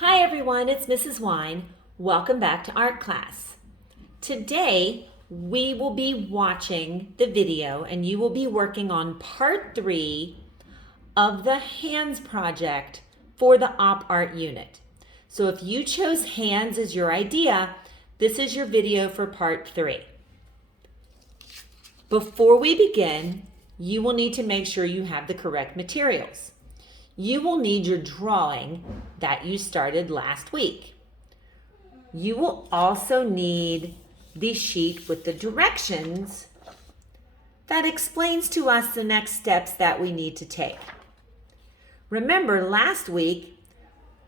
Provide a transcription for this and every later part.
Hi everyone, it's Mrs. Wine. Welcome back to art class. Today we will be watching the video and you will be working on part 3 of the hands project for the op art unit. So if you chose hands as your idea, this is your video for part 3. Before we begin, you will need to make sure you have the correct materials. You will need your drawing that you started last week. You will also need the sheet with the directions that explains to us the next steps that we need to take. Remember, last week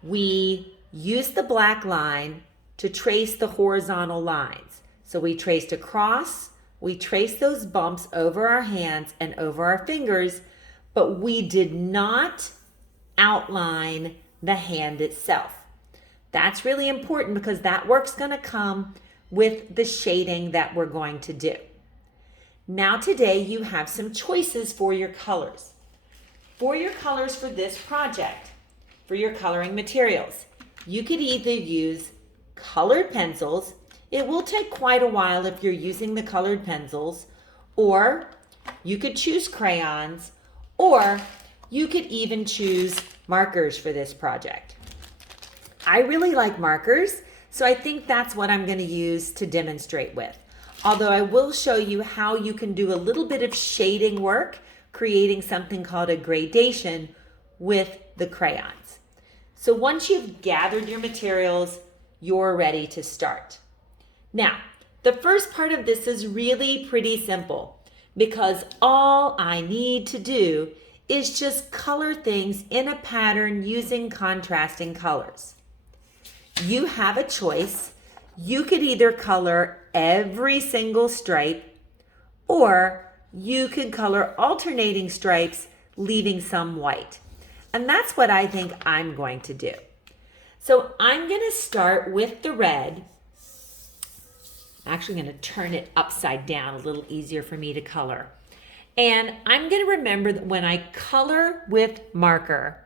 we used the black line to trace the horizontal lines. So we traced across, we traced those bumps over our hands and over our fingers, but we did not outline the hand itself. That's really important because that work's going to come with the shading that we're going to do. Now today you have some choices for your colors. For your colors for this project, for your coloring materials, you could either use colored pencils. It will take quite a while if you're using the colored pencils, or you could choose crayons, or you could even choose markers for this project. I really like markers, so I think that's what I'm going to use to demonstrate with. Although I will show you how you can do a little bit of shading work, creating something called a gradation with the crayons. So once you've gathered your materials, you're ready to start. Now, the first part of this is really pretty simple because all I need to do is just color things in a pattern using contrasting colors. You have a choice. You could either color every single stripe, or you could color alternating stripes, leaving some white. And that's what I think I'm going to do. So I'm going to start with the red. I'm actually going to turn it upside down, a little easier for me to color. And I'm going to remember that when I color with marker,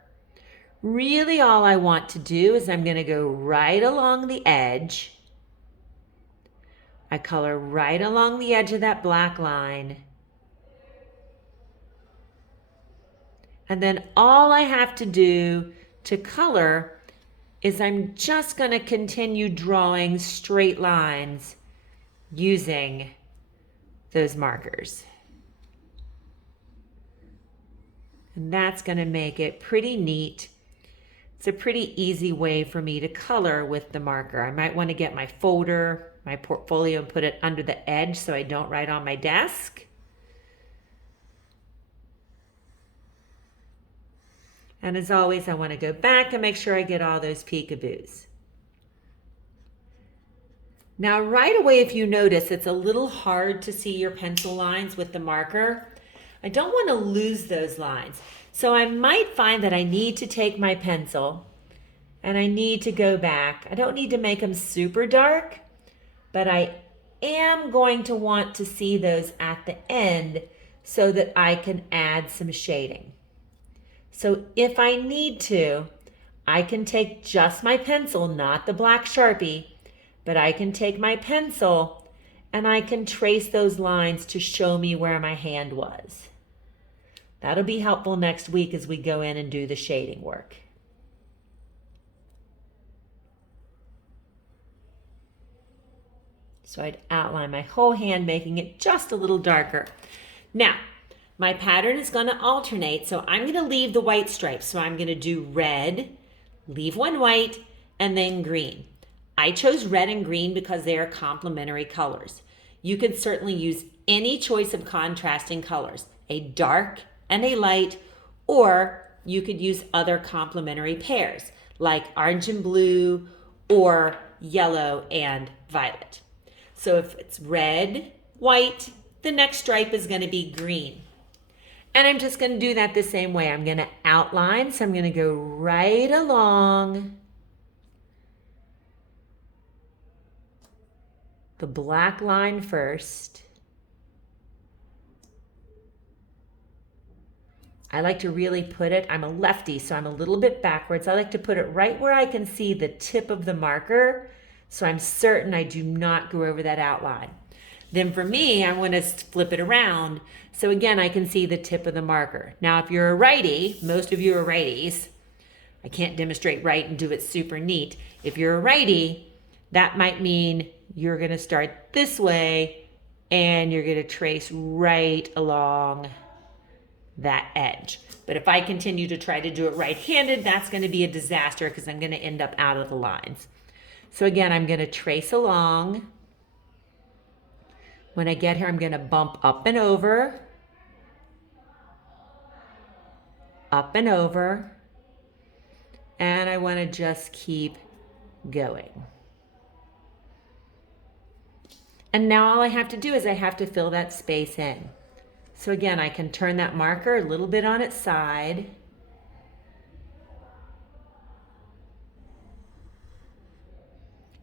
really all I want to do is I'm going to go right along the edge. I color right along the edge of that black line. And then all I have to do to color is I'm just going to continue drawing straight lines using those markers. And that's going to make it pretty neat. It's a pretty easy way for me to color with the marker. I might want to get my folder, my portfolio, and put it under the edge so I don't write on my desk. And as always, I want to go back and make sure I get all those peekaboos. Now, right away, if you notice, it's a little hard to see your pencil lines with the marker. I don't want to lose those lines. So I might find that I need to take my pencil and I need to go back. I don't need to make them super dark, but I am going to want to see those at the end so that I can add some shading. So if I need to, I can take just my pencil, not the black Sharpie, but I can take my pencil and I can trace those lines to show me where my hand was. That'll be helpful next week as we go in and do the shading work. So I'd outline my whole hand, making it just a little darker. Now, my pattern is going to alternate, so I'm going to leave the white stripes. So I'm going to do red, leave one white, and then green. I chose red and green because they are complementary colors. You could certainly use any choice of contrasting colors, a dark and a light, or you could use other complementary pairs like orange and blue or yellow and violet. So if it's red, white, the next stripe is going to be green. And I'm just going to do that the same way. I'm going to outline, so I'm going to go right along the black line first. I like to really put it, I'm a lefty, so I'm a little bit backwards. I like to put it right where I can see the tip of the marker, so I'm certain I do not go over that outline. Then for me, I want to flip it around, so again, I can see the tip of the marker. Now, if you're a righty, most of you are righties. I can't demonstrate right and do it super neat. If you're a righty, that might mean you're going to start this way, and you're going to trace right along that edge. But if I continue to try to do it right-handed, that's going to be a disaster because I'm going to end up out of the lines. So again, I'm going to trace along. When I get here, I'm going to bump up and over, and I want to just keep going. And now all I have to do is I have to fill that space in. So again, I can turn that marker a little bit on its side.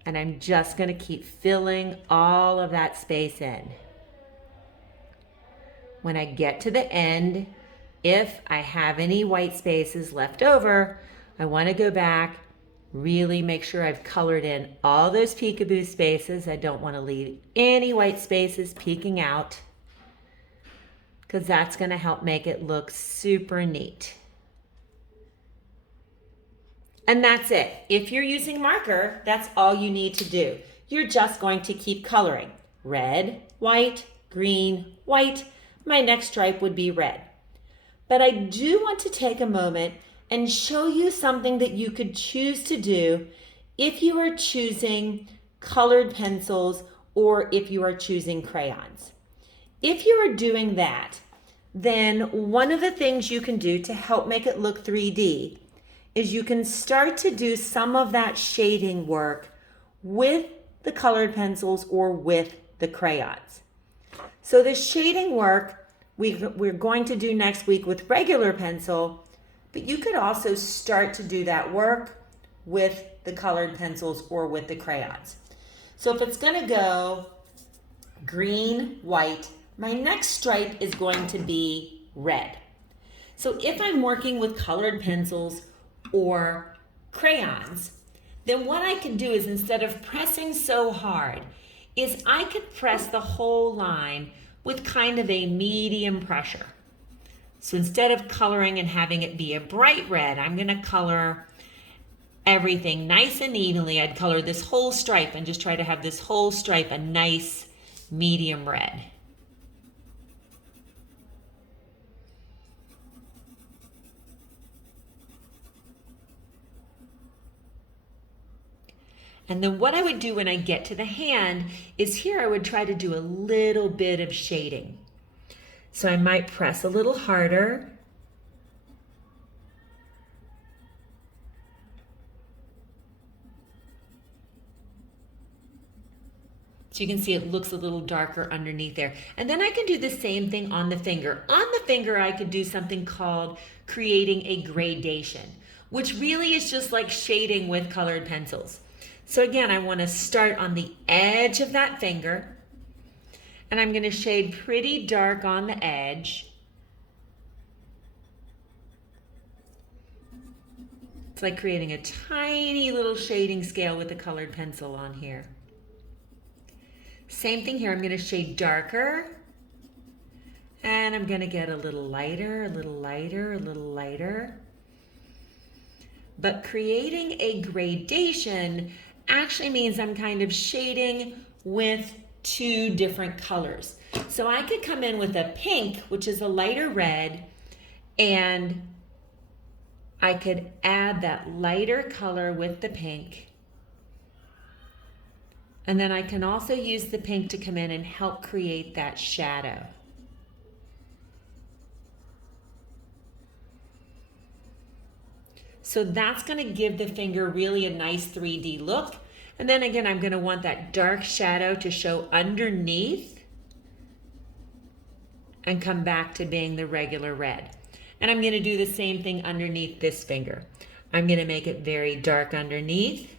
And I'm just going to keep filling all of that space in. When I get to the end, if I have any white spaces left over, I want to go back, really make sure I've colored in all those peekaboo spaces. I don't want to leave any white spaces peeking out, because that's going to help make it look super neat. And that's it. If you're using marker, that's all you need to do. You're just going to keep coloring. Red, white, green, white. My next stripe would be red. But I do want to take a moment and show you something that you could choose to do if you are choosing colored pencils or if you are choosing crayons. If you are doing that, then one of the things you can do to help make it look 3D is you can start to do some of that shading work with the colored pencils or with the crayons. So the shading work we're going to do next week with regular pencil, but you could also start to do that work with the colored pencils or with the crayons. So if it's going to go green, white, my next stripe is going to be red. So if I'm working with colored pencils or crayons, then what I can do is, instead of pressing so hard, is I could press the whole line with kind of a medium pressure. So instead of coloring and having it be a bright red, I'm going to color everything nice and evenly. I'd color this whole stripe and just try to have this whole stripe a nice medium red. And then what I would do when I get to the hand is here I would try to do a little bit of shading. So I might press a little harder. So you can see it looks a little darker underneath there. And then I can do the same thing on the finger. On the finger, I could do something called creating a gradation, which really is just like shading with colored pencils. So again, I want to start on the edge of that finger, and I'm going to shade pretty dark on the edge. It's like creating a tiny little shading scale with a colored pencil on here. Same thing here, I'm going to shade darker, and I'm going to get a little lighter, a little lighter, a little lighter. But creating a gradation actually means I'm kind of shading with two different colors. So I could come in with a pink, which is a lighter red, and I could add that lighter color with the pink. And then I can also use the pink to come in and help create that shadow. So that's going to give the finger really a nice 3D look. And then again, I'm going to want that dark shadow to show underneath and come back to being the regular red. And I'm going to do the same thing underneath this finger. I'm going to make it very dark underneath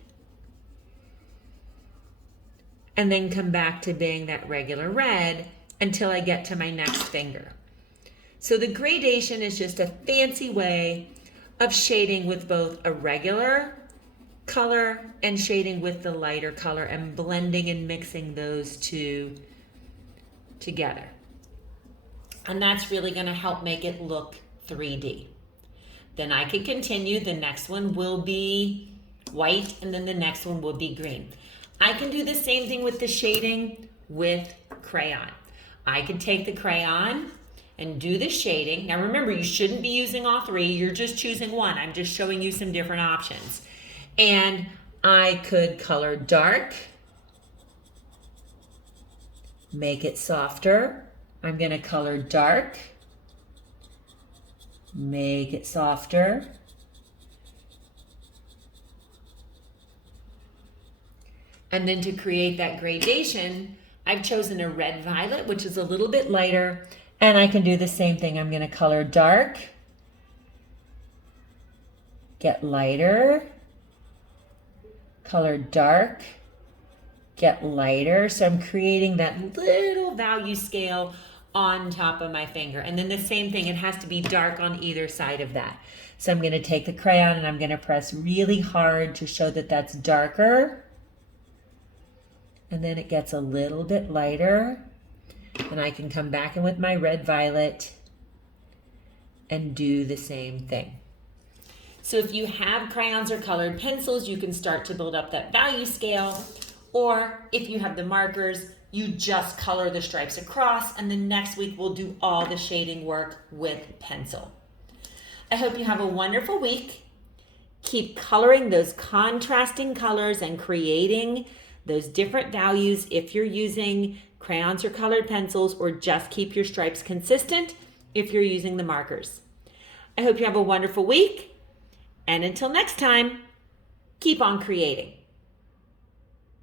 and then come back to being that regular red until I get to my next finger. So the gradation is just a fancy way of shading with both a regular color and shading with the lighter color and blending and mixing those two together. And that's really going to help make it look 3D. Then I can continue. The next one will be white, and then the next one will be green. I can do the same thing with the shading with crayon. I can take the crayon and do the shading. Now remember, you shouldn't be using all three. You're just choosing one. I'm just showing you some different options. And I could color dark, make it softer. I'm going to color dark, make it softer. And then to create that gradation, I've chosen a red violet, which is a little bit lighter. And I can do the same thing. I'm going to color dark, get lighter, color dark, get lighter. So I'm creating that little value scale on top of my finger. And then the same thing, it has to be dark on either side of that. So I'm going to take the crayon and I'm going to press really hard to show that that's darker. And then it gets a little bit lighter. And I can come back in with my red violet and do the same thing. So if you have crayons or colored pencils, you can start to build up that value scale. Or if you have the markers, you just color the stripes across, and then next week we'll do all the shading work with pencil. I hope you have a wonderful week. Keep coloring those contrasting colors and creating those different values if you're using crayons or colored pencils, or just keep your stripes consistent if you're using the markers. I hope you have a wonderful week, and until next time, keep on creating.